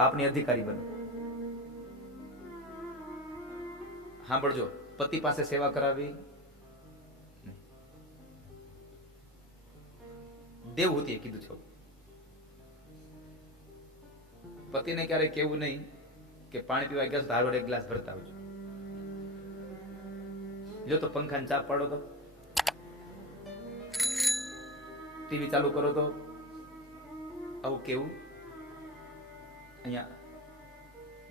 પાપની અધિકારી બનો. સાંભળજો, પતિ પાસે સેવા કરાવી. દેવહૂતિએ કીધું છે, પતિને ક્યારેય કેવું નહીં કે પાણી પીવા ગયા તો હારો એક ગ્લાસ ભરતા આવજો. જો તો પંખાને ચાપ પાડો તો, ટીવી ચાલુ કરો તો, આવું કેવું? અહીંયા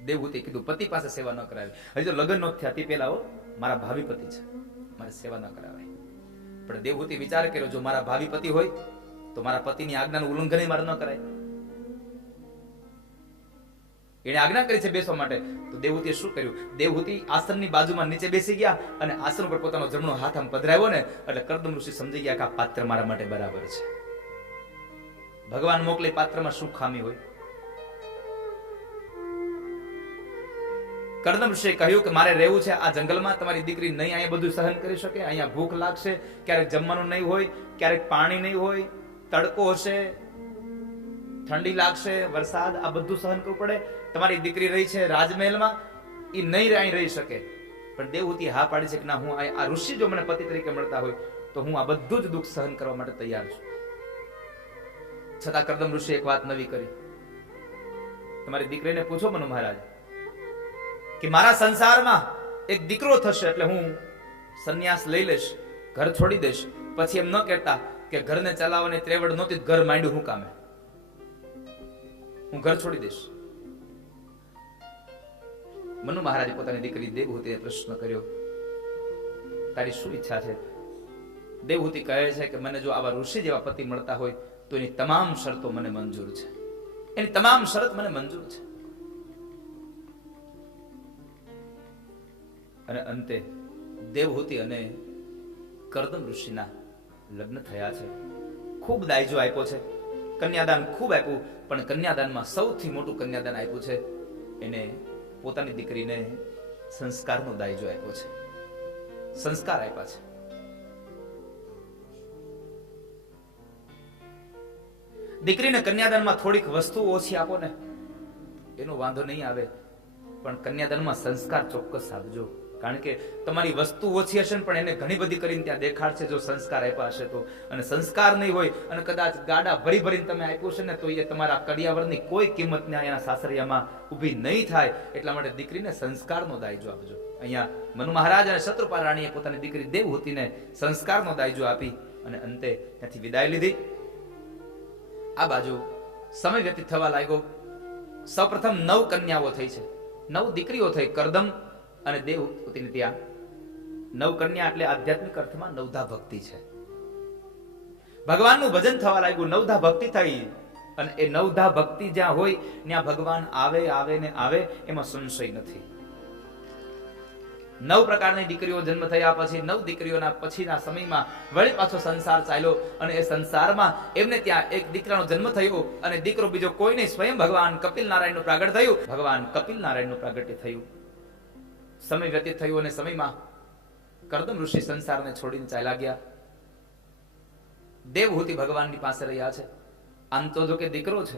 દેવહૂતિએ કીધું પતિ પાસે સેવા ન કરાવી. હજી તો લગ્ન ન થયા તે પેલા મારા ભાવિ પતિ છે, મારે સેવા ન કરાવાય. પણ દેવહૂતિ વિચાર કર્યો, જો મારા ભાવિ પતિ હોય તો મારા પતિની આજ્ઞાનું ઉલ્લંઘન મારે ન કરાય. એને આજ્ઞા કરી છે બેસવા માટે, તો દેવહૂતિએ શું કર્યું? દેવહૂતિ આસનની બાજુમાં નીચે બેસી ગયા અને આસન ઉપર પોતાનો જમણો હાથ આમ પધરાવ્યો ને એટલે કરદમ ઋષિ સમજી ગયા કે આ પાત્ર મારા માટે બરાબર છે. ભગવાન મોકલે પાત્રમાં શું ખામી હોય? કરદમ ઋષિએ કહ્યું કે મારે રહેવું છે આ જંગલમાં. તમારી દીકરી નહીં અહીંયા બધું સહન કરી શકે. અહીંયા ભૂખ લાગશે, ક્યારેક જમવાનું નહીં હોય, ક્યારેક પાણી નહીં હોય, તડકો હશે, ઠંડી લાગશે, વરસાદ, આ બધું સહન કરવું પડે. તમારી દીકરી રહી છે રાજમહેલમાં, એ નહીં અહીં રહી શકે. પણ દેવહૂતિએ હા પાડી છે કે ના, હું આ ઋષિ જો મને પતિ તરીકે મળતા હોય તો હું આ બધું જ દુઃખ સહન કરવા માટે તૈયાર છું. છતાં કરદમ ઋષિએ એક વાત નવી કરી. તમારી દીકરીને પૂછો મનુ મહારાજ કે મારા સંસારમાં એક દીકરો થશે એટલે હું સંન્યાસ લઈ લઈશ, ઘર છોડી દઈશ. પછી એમ ન કહેતા કે ઘરને ચલાવવાની ત્રેવડ નહોતી, ઘર માંડ્યું હું કામે, હું ઘર છોડી દઈશ. મનુ મહારાજે પોતાની દીકરી દેવહૂતિને પ્રશ્ન કર્યો, તારી શું ઈચ્છા છે? દેવહૂતિ કહે છે કે મને જો આવા ઋષિ જેવા પતિ મળતા હોય તો એની તમામ શરતો મને મંજૂર છે, એની તમામ શરત મને મંજૂર છે. અને અંતે દેવહૂતિ અને કરદમ ઋષિના લગ્ન થયા છે. ખૂબ દાયજો આપ્યો છે, કન્યાદાન ખૂબ આપ્યું, પણ કન્યાદાનમાં સૌથી મોટું કન્યાદાન આપ્યું છે એને પોતાની દીકરીને સંસ્કારનો દાયજો આપ્યો છે, સંસ્કાર આપ્યા છે. દીકરીને કન્યાદાનમાં થોડીક વસ્તુ ઓછી આપો ને એનો વાંધો નહીં આવે, પણ કન્યાદાનમાં સંસ્કાર ચોક્કસ આપજો. કારણ કે તમારી વસ્તુ ઓછી હશે પણ એને ઘણી બધી કરીને ત્યાં દેખાડશે જો સંસ્કાર આપ્યા હશે તો. અને સંસ્કાર નહીં હોય અને કદાચ ગાડા ભરી ભરીને તમે આપ્યું છે ને તો એ તમારા કડિયાવરની કોઈ કિંમત ને એના સાસરિયામાં ઊભી નહીં થાય. એટલા માટે દીકરીને સંસ્કારનો દાયજો આપજો. અહીંયા મનુ મહારાજ અને શત્રુપા રાણીએ પોતાની દીકરી દેવહૂતિને સંસ્કારનો દાયજો આપી અને અંતે ત્યાંથી વિદાય લીધી. આ બાજુ સમય વ્યતીત થવા લાગ્યો. સૌપ્રથમ 9 કન્યાઓ થઈ છે, 9 દીકરીઓ થઈ કરદમ અને દેવહૂતિને. ત્યાં 9 કન્યા એટલે આધ્યાત્મિક અર્થમાં નવધા ભક્તિ છે. ભગવાનનું ભજન થવા લાગ્યું, નવધા ભક્તિ થઈ. અને એ નવધા ભક્તિ જ્યાં હોય ત્યાં ભગવાન આવે આવે ને આવે, એમાં સંશય નથી. 9 પ્રકારની દીકરીઓ જન્મ થયા પછી 9 દીકરીઓના પછીના સમયમાં વળી પાછો સંસાર ચાલ્યો અને એ સંસારમાં એમને ત્યાં એક દીકરાનો જન્મ થયો અને દીકરો બીજો કોઈ નહીં, સ્વયં ભગવાન કપિલ નારાયણનું પ્રાગટ્ય થયું. ભગવાન કપિલ નારાયણનું પ્રાગટ્ય થયું. સમય વ્યતીત થયું અને સમયમાં કરદમ ઋષિ સંસારને છોડીને ચાલ્યા ગયા. દેવહૂતિ ભગવાનની પાસે રહ્યા છે. આમ તો જો કે દીકરો છે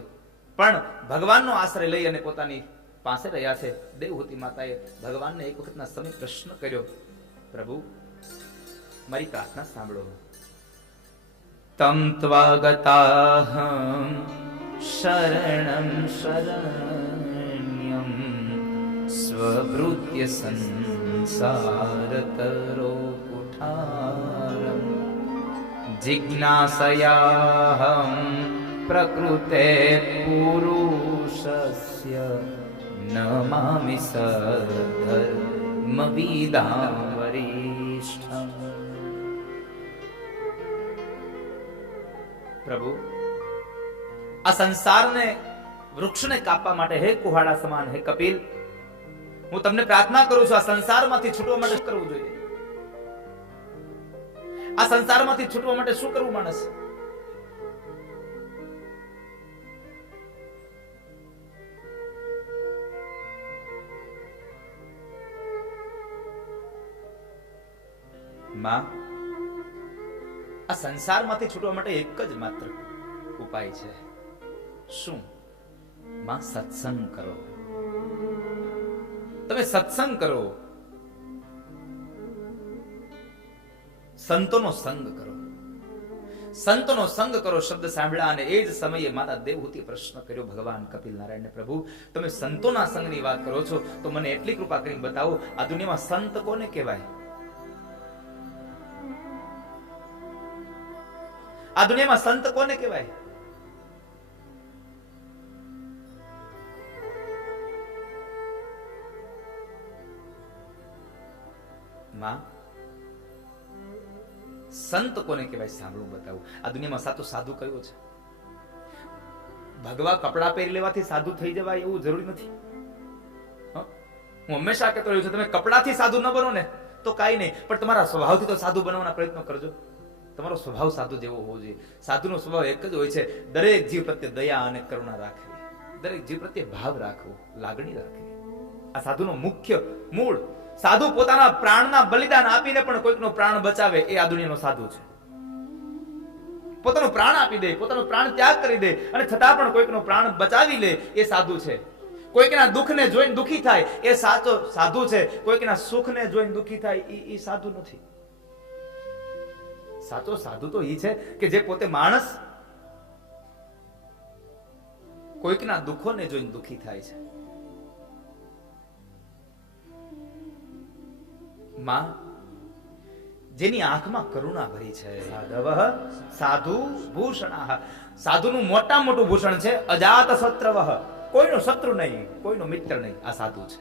પણ ભગવાનનો આશ્રય લઈ અને પોતાની પાસે રહ્યા છે. દેવહૂતિ માતાએ ભગવાનને એક વખતના સમય પ્રશ્ન કર્યો, પ્રભુ મારી પ્રાર્થના સાંભળો. તમ ત્વાગતાહં શરણં શરણ્યં સ્વભૃત્ય સંસારતરો કુઠારં જિજ્ઞાસયાહં પ્રકૃતે પુરુષસ્ય નમામિ સધર્મવિદાં વરિષ્ઠં. પ્રભુ આ સંસારને વૃક્ષને કાપવા માટે હે કુહાડા સમાન હે કપિલ, હું તમને પ્રાર્થના કરું છું આ સંસારમાંથી છૂટવા માટે શું કરવું જોઈએ? આ સંસારમાંથી છૂટવા માટે શું કરવું માણસ? માં, આ સંસારમાંથી છૂટવા માટે એક જ માત્ર ઉપાય છે. શું? માં સત્સંગ કરો. તમે સત્સંગ કરો, સંતોનો સંગ કરો. સંતોનો સંગ કરો શબ્દ સાંભળ્યા અને એ જ સમયે માતા દેવહૂતિએ પ્રશ્ન કર્યો ભગવાન કપિલ નારાયણને, પ્રભુ તમે સંતોના સંગની વાત કરો છો તો મને એટલી કૃપા કરીને બતાવો, આ દુનિયામાં સંત કોને કહેવાય? આ દુનિયામાં સંત કોને કહેવાય? માં, સંત કોને કહેવાય સાંભળું બતાવું. આ દુનિયામાં સાચો સાધુ કયો છે? ભગવા કપડા પહેરી લેવાથી સાધુ થઈ જવાય એવું જરૂરી નથી. હું હંમેશા કહેતો રહ્યો છું, તમે કપડાથી સાધુ ન બનો ને તો કાંઈ નહીં, પણ તમારા સ્વભાવથી તો સાધુ બનવાના પ્રયત્નો કરજો. તમારો સ્વભાવ સાધુ જેવો હોવો જોઈએ. સાધુનો સ્વભાવ એક જ હોય છે, દરેક જીવ પ્રત્યે દયા અને કરુણા રાખવી, દરેક જીવ પ્રત્યે ભાવ રાખવો, લાગણી રાખવી. આ સાધુનો મુખ્ય મૂળ. સાધુ પોતાના પ્રાણના બલિદાન આપીને પણ કોઈકનો પ્રાણ બચાવે એ આ દુનિયાનો સાધુ છે. પોતાનું પ્રાણ આપી દે, પોતાનો પ્રાણ ત્યાગ કરી દે અને છતાં પણ કોઈકનો પ્રાણ બચાવી લે એ સાધુ છે. કોઈકના દુઃખને જોઈને દુઃખી થાય એ સાચો સાધુ છે. કોઈકના સુખને જોઈને દુઃખી થાય એ સાધુ નથી. સાચો સાધુ તો એ છે કે જે પોતે માણસ કોઈકના દુઃખોને જોઈને દુઃખી થાય છે. માં, જેની આંખમાં કરુણા ભરી છે, સાધવઃ સાધુ ભૂષણાઃ. સાધુનું મોટા મોટું ભૂષણ છે અજાત શત્રવઃ. કોઈનો શત્રુ નહીં, કોઈનો મિત્ર નહીં. આ સાધુ છે.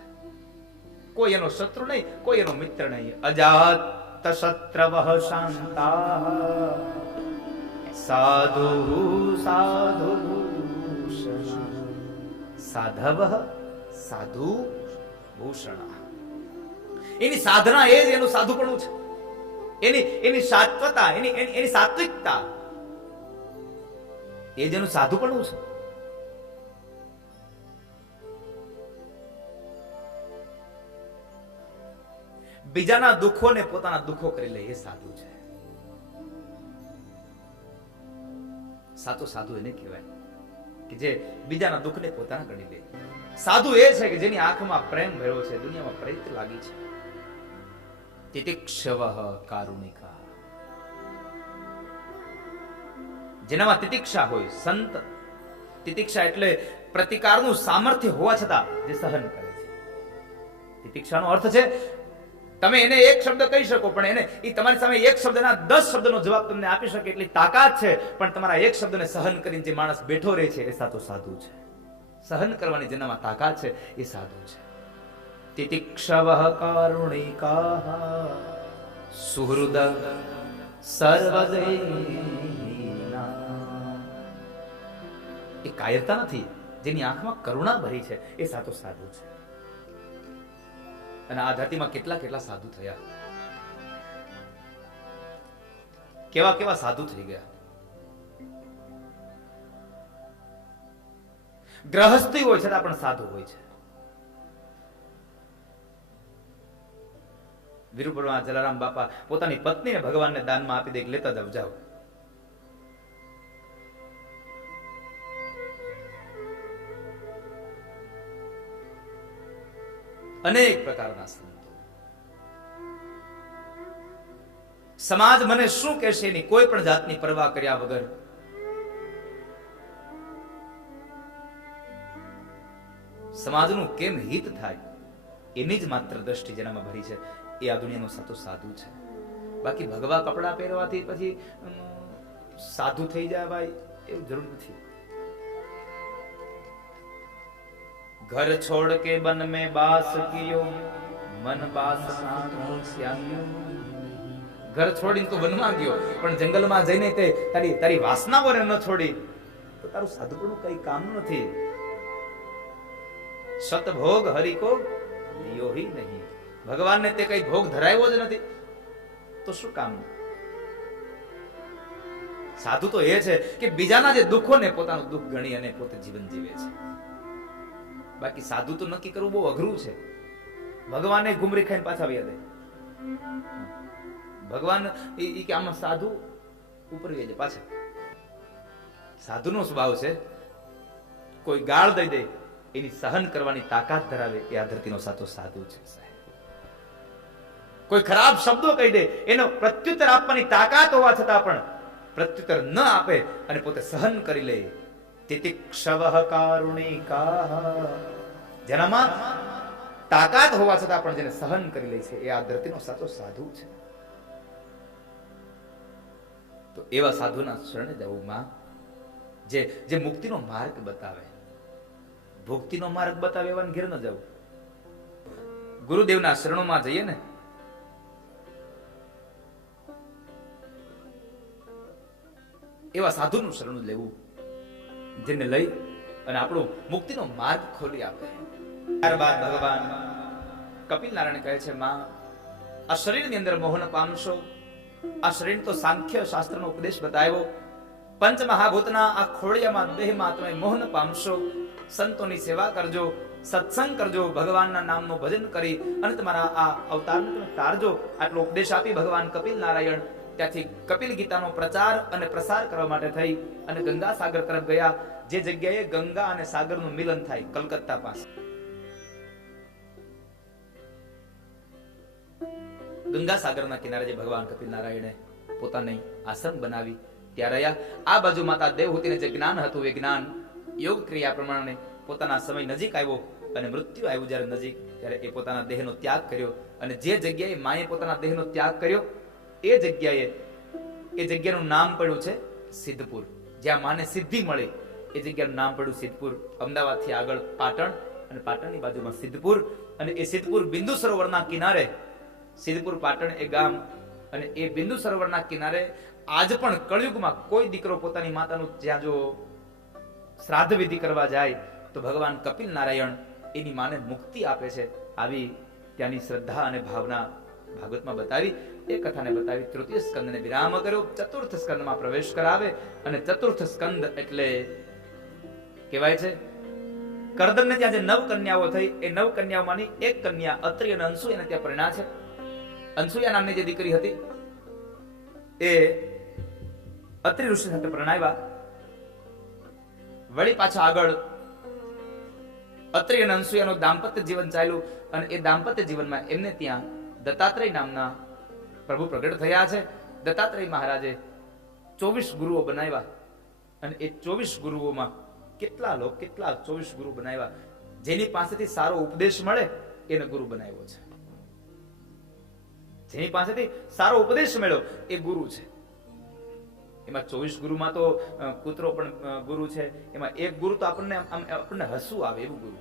કોઈ એનો શત્રુ નહીં, કોઈ એનો મિત્ર નહીં. અજાત શત્રવઃ શાંતાઃ સાધુ સાધુ ભૂષણ. સાધવઃ સાધુ ભૂષણાઃ. એની સાધના એ જ એનું સાધુપણું છે. એની સાત્વતા, એની સાત્વિકતા એ જ એનું સાધુપણું છે. બીજાના દુઃખોને પોતાના દુઃખો કરી લે એ સાધુ છે. સાચો સાધુ એને કહેવાય કે જે બીજાના દુઃખને પોતાના ગણી લે. સાધુ એ છે કે જેની આંખમાં પ્રેમ ભર્યો છે, દુનિયામાં પ્રેત લાગી છે. તિતિક્ષવઃ કારુણિકા. જેનામાં તિતિક્ષા હોય, સંત. તિતિક્ષા એટલે પ્રતિકારનું સામર્થ્ય હોવા છતાં જે સહન કરે છે. તિતિક્ષાનો અર્થ છે તમે એને એક શબ્દ કહી શકો પણ એને એ તમારી સામે એક શબ્દના 10 શબ્દનો જવાબ તમને આપી શકે એટલી તાકાત છે, પણ તમારા એક શબ્દને સહન કરીને જે માણસ બેઠો રહે છે એ સાચો સાધુ છે. સહન કરવાની જેનામાં તાકાત છે એ સાધુ છે. તિતિક્ષવઃ કારુણિકાઃ સુહૃદ સર્વદેહિનાં. એ કાયરતા નથી, જેની આંખમાં કરુણા ભરી છે એ સાચો સાધુ છે. અને આ ધરતીમાં કેટલા કેટલા સાધુ થયા, કેવા કેવા સાધુ થઈ ગયા. ગ્રહસ્થી હોય છતાં પણ સાધુ હોય છે. વિરુપુરમાં જલારામ બાપા પોતાની પત્નીને ભગવાનને દાનમાં આપી દે, લેતા જાવ જાઓ. અનેક પ્રકારના સંતો. સમાજ મને શું કહેશે એની કોઈ પણ જાતની પરવા કર્યા વગર સમાજનું કેમ હિત થાય એની જ માત્ર દ્રષ્ટિ જેનામાં ભરી છે એ આ દુનિયાનો સાચો સાધુ છે. બાકી ભગવા કપડા પહેરવાથી પછી સાધુ થઈ જાય ભાઈ એવું જરૂર નથી. ઘર છોડ કે બન में बास कियो मन बासना त्याग्यो. ઘર છોડીને તું વનમાં ગયો પણ જંગલમાં જઈને તે તારી વાસનાઓને ન છોડી તો તારું સાધુપણું કઈ કામનું નથી. સતભોગ હરિ કો દિયો હી નહીં. ભગવાનને તે કઈ ભોગ ધરાવ્યો જ નથી તો શું કામ. સાધુ તો એ છે કે બીજાના જે દુઃખોને પોતાનું દુઃખ ગણી અને પોતે જીવન જીવે છે. બાકી સાધુ તો નક્કી કરવું બહુ અઘરું છે. ભગવાને ઘુમરી ખાઈને પાછા વ્યા દે. ભગવાન ઈ કે આમાં સાધુ ઉપર વ્યા જાય પાછા. સાધુનો સ્વભાવ છે કોઈ ગાળ દઈ દે એની સહન કરવાની તાકાત ધરાવે એ આ ધરતીનો સાચો સાધુ છે સાહેબ. કોઈ ખરાબ શબ્દો કહી દે એનો પ્રત્યુત્તર આપવાની તાકાત હોવા છતાં પણ પ્રત્યુત્તર ન આપે અને પોતે સહન કરી લે, તિતિક્ષવઃ કારુણિકાઃ, જેનામાં તાકાત હોવા છતાં પણ જેને સહન કરી લે છે એ આ ધરતીનો સાચો સાધુ છે. તો એવા સાધુના શરણે જવું માં, જે મુક્તિનો માર્ગ બતાવે, ભક્તિનો માર્ગ બતાવે એવા ઘેર ન જવું. ગુરુદેવના શરણોમાં જઈએ ને, એવા સાધુનું શરણું લેવું જેને લઈ અને આપણો મુક્તિનો માર્ગ ખોલી આપે. ત્યારબાદ ભગવાન કપિલ નારાયણ કહે છે, માં આ શરીરની અંદર મોહન પામશો. આ શરીર તો સાંખ્ય શાસ્ત્રનો ઉપદેશ બતાવ્યો. પંચ મહાભૂતના આ ખોડિયામાં દેહમાં તમે મોહન પામશો. સંતોની સેવા કરજો, સત્સંગ કરજો, ભગવાનના નામનું ભજન કરી અને તમારા આ અવતારને તમે તારજો. આટલો ઉપદેશ આપી ભગવાન કપિલ નારાયણ ત્યાંથી કપિલ ગીતાનો પ્રચાર અને પ્રસાર કરવા માટે થઈ અને ગંગા સાગર તરફ ગયા. જે જગ્યાએ ગંગા અને સાગરનું મિલન થાય, કલકત્તા પાસે ગંગા સાગરના કિનારે જે ભગવાન કપિલ નારાયણે પોતાની આશ્રમ બનાવી ત્યાં રહ્યા. આ બાજુ માતા દેવહૂતિને જે જ્ઞાન હતું એ જ્ઞાન યોગ ક્રિયા પ્રમાણે પોતાના સમય નજીક આવ્યો અને મૃત્યુ આવ્યું જ્યારે નજીક, ત્યારે એ પોતાના દેહનો ત્યાગ કર્યો. અને જે જગ્યાએ માએ પોતાના દેહનો ત્યાગ કર્યો એ જગ્યાનું નામ પડ્યું છે સિદ્ધપુર. જ્યાં માને સિદ્ધિ મળી એ જગ્યાનું નામ પડ્યું સિદ્ધપુર. અમદાવાદથી આગળ પાટણ અને પાટણની બાજુમાં સિદ્ધપુર. અને એ સિદ્ધપુર બિંદુ સરોવરના કિનારે, સિદ્ધપુર પાટણ એ ગામ, અને એ બિંદુ સરોવરના કિનારે આજ પણ કળયુગમાં કોઈ દીકરો પોતાની માતાનું જ્યાં જો શ્રાદ્ધ વિધિ કરવા જાય તો ભગવાન કપિલ નારાયણ એની માને મુક્તિ આપે છે. આવી ત્યાંની શ્રદ્ધા અને ભાવના ભાગવતમાં બતાવી. એ કથાને બતાવી તૃતીય સ્કંદને વિરામ કર્યો, ચતુર્થ સ્કંદમાં પ્રવેશ કરાવે. અને ચતુર્થ સ્કંદ એટલે કહેવાય છે કરદમને ત્યાં જે 9 કન્યાઓ થઈ એ 9 કન્યાઓમાંની એક કન્યા અત્રિ અને અનસૂયાને ત્યાં પરિણા છે. અનસૂયા નામની જે દીકરી હતી એ અત્રિ ઋષિ સાથે પરણાવ્યા. વળી પાછા આગળ અત્રિ અને અનસૂયાનું દાંપત્ય જીવન ચાલ્યું અને એ દાંપત્ય જીવનમાં એમને ત્યાં દત્તાત્રેય નામના પ્રભુ પ્રગટ થયા છે. દત્તાત્રેય મહારાજે 24 ગુરુઓ બનાવ્યા અને એ 24 ગુરુઓમાં કેટલા 24 ગુરુ બનાવ્યા. જેની પાસેથી સારો ઉપદેશ મળે એને ગુરુ બનાવ્યો છે. જેની પાસેથી સારો ઉપદેશ મળ્યો એ ગુરુ છે. એમાં 24 ગુરુમાં તો કૂતરો પણ ગુરુ છે. એમાં એક ગુરુ તો આપણને હસવું આવે એવું ગુરુ.